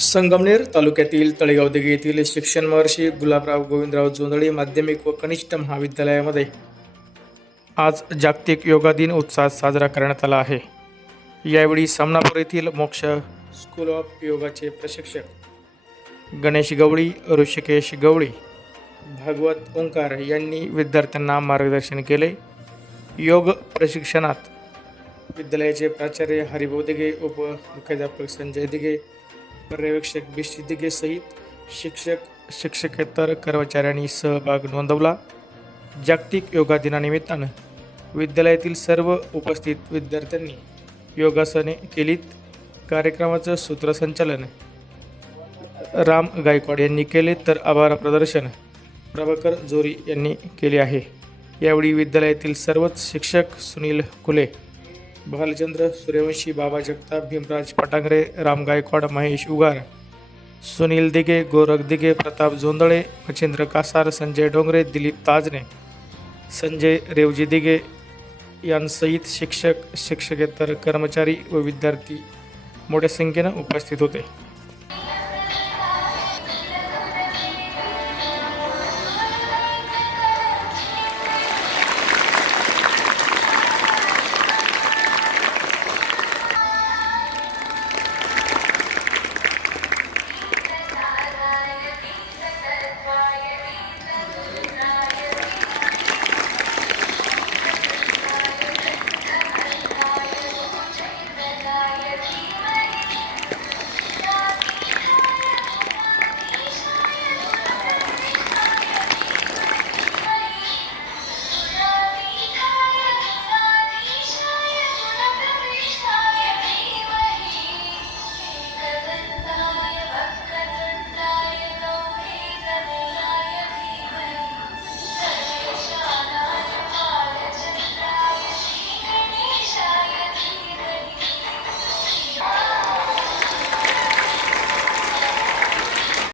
संगमनेर तालुक्यातील तळेगाव दिघे येथील शिक्षण महर्षी गुलाबराव गोविंदराव जोंधळे माध्यमिक व कनिष्ठ महाविद्यालयामध्ये आज जागतिक योगा दिन उत्साहात साजरा करण्यात आला आहे. यावेळी सामनापूर येथील मोक्ष स्कूल ऑफ योगाचे प्रशिक्षक गणेश गवळी ऋषिकेश गवळी भागवत ओंकार यांनी विद्यार्थ्यांना मार्गदर्शन केले. योग प्रशिक्षणात विद्यालयाचे प्राचार्य हरिभाऊ दिघे उपमुख्याध्यापक संजय दिघे पर्यवेक्षक बिशी दिगे सहित शिक्षक शिक्षकेतर कर्मचाऱ्यांनी सहभाग नोंदवला. जागतिक योगा दिनानिमित्तानं विद्यालयातील सर्व उपस्थित विद्यार्थ्यांनी योगासने केलीत. कार्यक्रमाचं सूत्रसंचालन राम गायकवाड यांनी केले तर आभार प्रदर्शन प्रभाकर जोरी यांनी केले आहे. यावेळी विद्यालयातील सर्वच शिक्षक सुनील कुले भालचंद्र सूर्यवंशी बाबा जगताप भीमराज पटांगरे राम गायकवाड महेश उगार सुनील दिघे गोरख दिघे प्रताप जोंदळे मच्छिंद्र कासार संजय डोंगरे दिलीप ताजने संजय रेवजी दिघे यांसहित शिक्षक शिक्षकेतर कर्मचारी व विद्यार्थी मोठ्या संख्येनं उपस्थित होते.